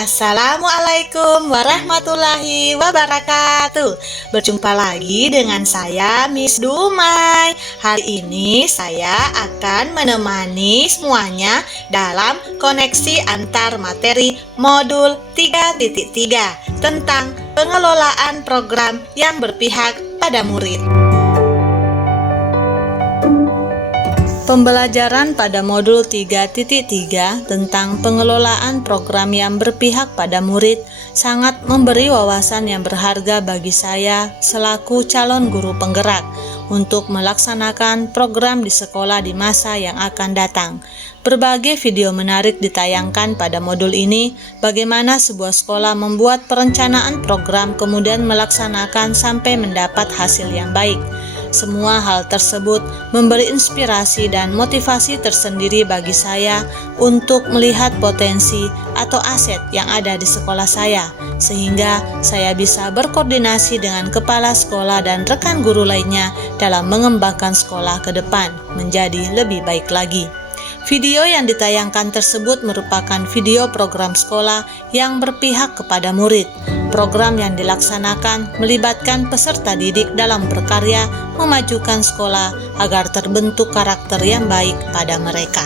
Assalamualaikum warahmatullahi wabarakatuh. Berjumpa lagi dengan saya Miss Dumai. Hari ini saya akan menemani semuanya dalam koneksi antar materi modul 3.3 tentang pengelolaan program yang berpihak pada murid. Pembelajaran pada modul 3.3 tentang pengelolaan program yang berpihak pada murid sangat memberi wawasan yang berharga bagi saya selaku calon guru penggerak untuk melaksanakan program di sekolah di masa yang akan datang. Berbagai video menarik ditayangkan pada modul ini, bagaimana sebuah sekolah membuat perencanaan program kemudian melaksanakan sampai mendapat hasil yang baik. Semua hal tersebut memberi inspirasi dan motivasi tersendiri bagi saya untuk melihat potensi atau aset yang ada di sekolah saya, sehingga saya bisa berkoordinasi dengan kepala sekolah dan rekan guru lainnya dalam mengembangkan sekolah ke depan menjadi lebih baik lagi. Video yang ditayangkan tersebut merupakan video program sekolah yang berpihak kepada murid. Program yang dilaksanakan melibatkan peserta didik dalam berkarya memajukan sekolah agar terbentuk karakter yang baik pada mereka.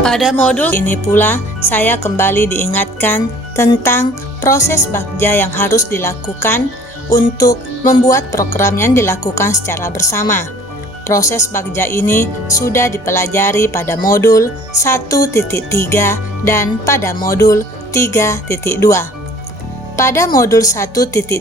Pada modul ini pula, saya kembali diingatkan tentang proses bagja yang harus dilakukan untuk membuat program yang dilakukan secara bersama. Proses bagja ini sudah dipelajari pada modul 1.3 dan pada modul 3.2. Pada modul 1.3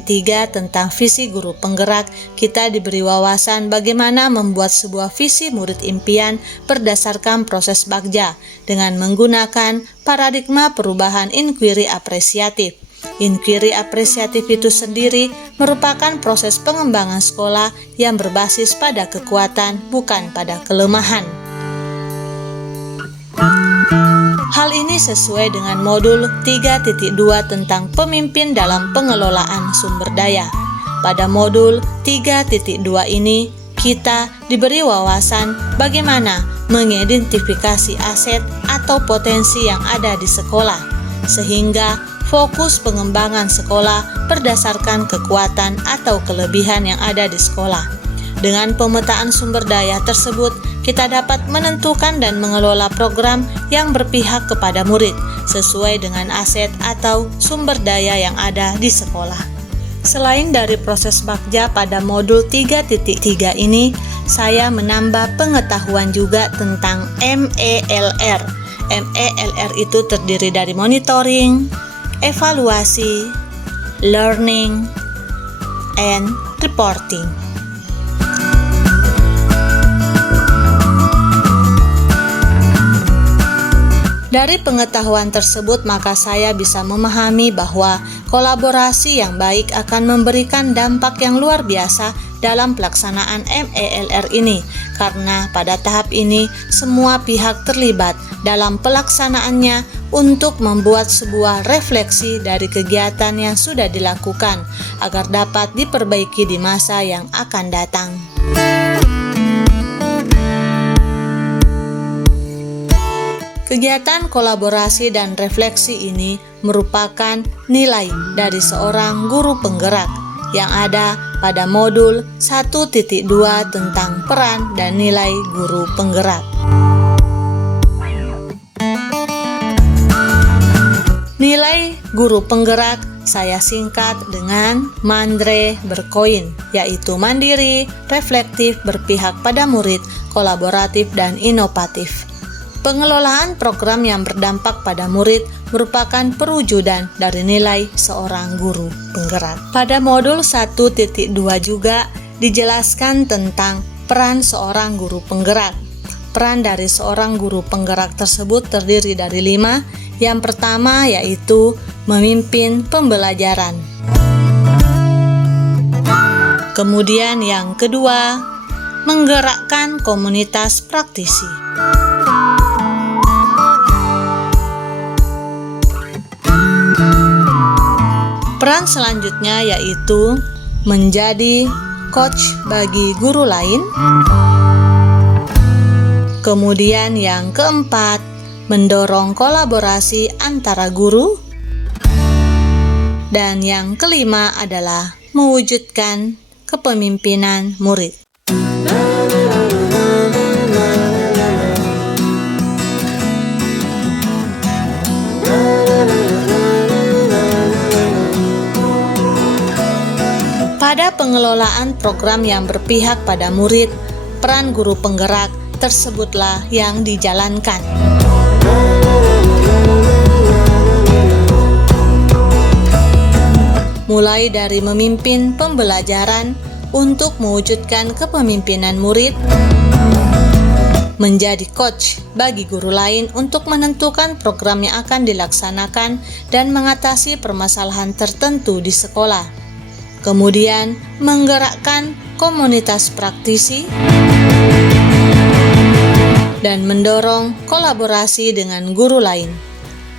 tentang visi guru penggerak, kita diberi wawasan bagaimana membuat sebuah visi murid impian berdasarkan proses bagja dengan menggunakan paradigma perubahan inquiry apresiatif. Inquiry apresiatif itu sendiri merupakan proses pengembangan sekolah yang berbasis pada kekuatan, bukan pada kelemahan. Hal ini sesuai dengan modul 3.2 tentang pemimpin dalam pengelolaan sumber daya. Pada modul 3.2 ini, kita diberi wawasan bagaimana mengidentifikasi aset atau potensi yang ada di sekolah, sehingga fokus pengembangan sekolah berdasarkan kekuatan atau kelebihan yang ada di sekolah. Dengan pemetaan sumber daya tersebut, kita dapat menentukan dan mengelola program yang berpihak kepada murid sesuai dengan aset atau sumber daya yang ada di sekolah. Selain dari proses bagja pada modul 3.3 ini, saya menambah pengetahuan juga tentang MELR. MELR itu terdiri dari monitoring, evaluasi, learning, and reporting. Dari pengetahuan tersebut, maka saya bisa memahami bahwa kolaborasi yang baik akan memberikan dampak yang luar biasa dalam pelaksanaan MELR ini, karena pada tahap ini semua pihak terlibat dalam pelaksanaannya untuk membuat sebuah refleksi dari kegiatan yang sudah dilakukan agar dapat diperbaiki di masa yang akan datang. Kegiatan kolaborasi dan refleksi ini merupakan nilai dari seorang guru penggerak yang ada pada modul 1.2 tentang peran dan nilai guru penggerak. Nilai guru penggerak saya singkat dengan MANDRE berkoin, yaitu mandiri, reflektif, berpihak pada murid, kolaboratif, dan inovatif. Pengelolaan program yang berdampak pada murid merupakan perwujudan dari nilai seorang guru penggerak. Pada modul 1.2 juga dijelaskan tentang peran seorang guru penggerak. Peran dari seorang guru penggerak tersebut terdiri dari 5. Yang pertama yaitu memimpin pembelajaran. Kemudian yang kedua, menggerakkan komunitas praktisi. Peran selanjutnya yaitu menjadi coach bagi guru lain. Kemudian yang keempat, mendorong kolaborasi antara guru. Dan yang kelima adalah mewujudkan kepemimpinan murid. Pada pengelolaan program yang berpihak pada murid, peran guru penggerak tersebutlah yang dijalankan. Mulai dari memimpin pembelajaran untuk mewujudkan kepemimpinan murid, menjadi coach bagi guru lain untuk menentukan program yang akan dilaksanakan dan mengatasi permasalahan tertentu di sekolah. Kemudian menggerakkan komunitas praktisi dan mendorong kolaborasi dengan guru lain.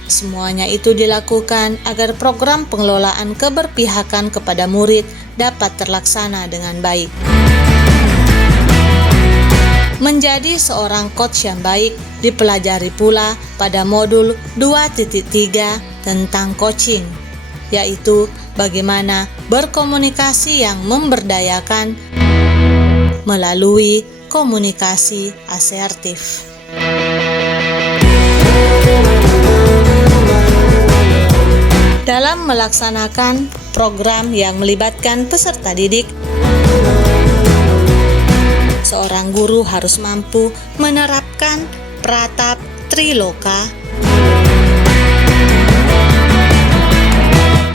Semuanya itu dilakukan agar program pengelolaan keberpihakan kepada murid dapat terlaksana dengan baik. Menjadi seorang coach yang baik dipelajari pula pada modul 2.3 tentang coaching, yaitu bagaimana berkomunikasi yang memberdayakan melalui komunikasi asertif. Dalam melaksanakan program yang melibatkan peserta didik, seorang guru harus mampu menerapkan pratap triloka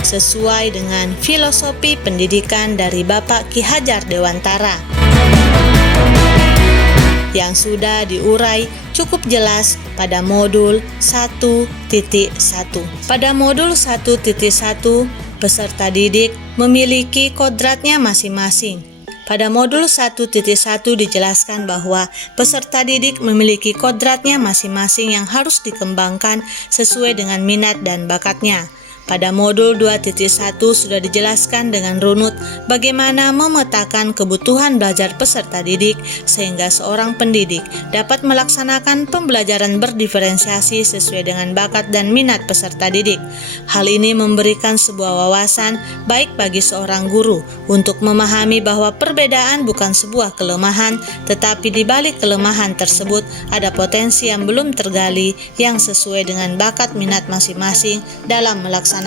sesuai dengan filosofi pendidikan dari Bapak Ki Hajar Dewantara yang sudah diurai cukup jelas pada modul 1.1. Pada modul 1.1, peserta didik memiliki kodratnya masing-masing. Pada modul 1.1 dijelaskan bahwa peserta didik memiliki kodratnya masing-masing yang harus dikembangkan sesuai dengan minat dan bakatnya. Pada modul 2.1 sudah dijelaskan dengan runut bagaimana memetakan kebutuhan belajar peserta didik sehingga seorang pendidik dapat melaksanakan pembelajaran berdiferensiasi sesuai dengan bakat dan minat peserta didik. Hal ini memberikan sebuah wawasan baik bagi seorang guru untuk memahami bahwa perbedaan bukan sebuah kelemahan, tetapi di balik kelemahan tersebut ada potensi yang belum tergali yang sesuai dengan bakat minat masing-masing dalam melaksanakan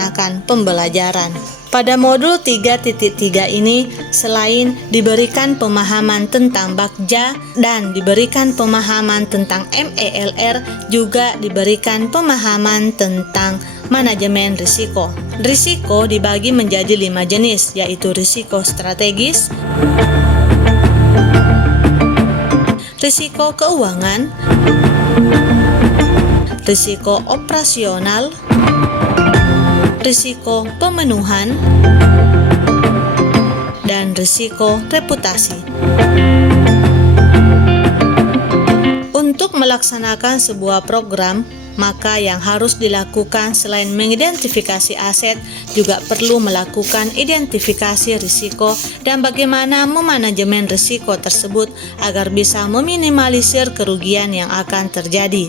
pembelajaran. Pada modul 3.3 ini, selain diberikan pemahaman tentang Bagja dan diberikan pemahaman tentang MELR, juga diberikan pemahaman tentang manajemen risiko. Risiko dibagi menjadi 5 jenis, yaitu risiko strategis, risiko keuangan, risiko operasional, risiko pemenuhan, dan risiko reputasi. Untuk melaksanakan sebuah program, maka yang harus dilakukan selain mengidentifikasi aset, juga perlu melakukan identifikasi risiko dan bagaimana memanajemen risiko tersebut agar bisa meminimalisir kerugian yang akan terjadi.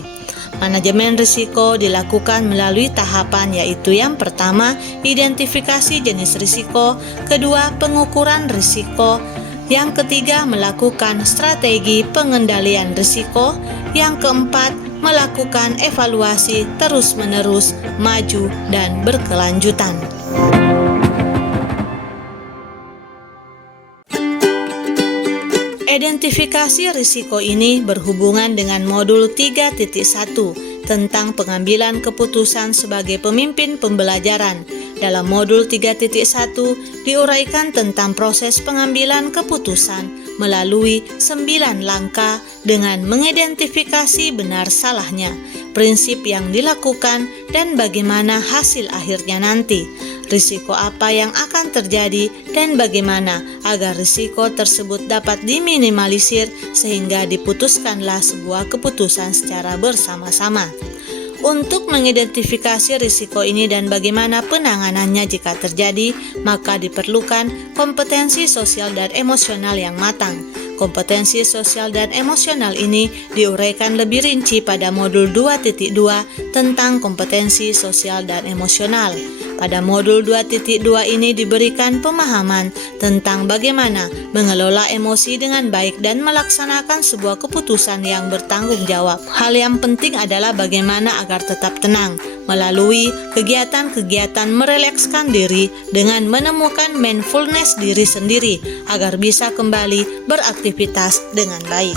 Manajemen risiko dilakukan melalui tahapan, yaitu yang pertama, identifikasi jenis risiko, kedua, pengukuran risiko, yang ketiga, melakukan strategi pengendalian risiko, yang keempat, melakukan evaluasi terus-menerus, maju, dan berkelanjutan. Identifikasi risiko ini berhubungan dengan modul 3.1 tentang pengambilan keputusan sebagai pemimpin pembelajaran. Dalam modul 3.1 diuraikan tentang proses pengambilan keputusan melalui 9 langkah dengan mengidentifikasi benar salahnya, prinsip yang dilakukan, dan bagaimana hasil akhirnya nanti. Risiko apa yang akan terjadi dan bagaimana agar risiko tersebut dapat diminimalisir sehingga diputuskanlah sebuah keputusan secara bersama-sama. Untuk mengidentifikasi risiko ini dan bagaimana penanganannya jika terjadi, maka diperlukan kompetensi sosial dan emosional yang matang. Kompetensi sosial dan emosional ini diuraikan lebih rinci pada modul 2.2 tentang kompetensi sosial dan emosional. Pada modul 2.2 ini diberikan pemahaman tentang bagaimana mengelola emosi dengan baik dan melaksanakan sebuah keputusan yang bertanggung jawab. Hal yang penting adalah bagaimana agar tetap tenang melalui kegiatan-kegiatan merelekskan diri dengan menemukan mindfulness diri sendiri agar bisa kembali beraktivitas dengan baik.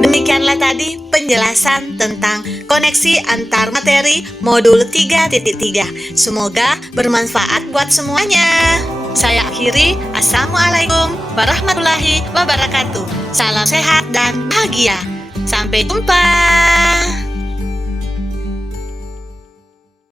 Demikianlah tadi penjelasan tentang koneksi antar materi modul 3.3. Semoga bermanfaat buat semuanya. Saya akhiri. Assalamualaikum warahmatullahi wabarakatuh. Salam sehat dan bahagia. Sampai jumpa.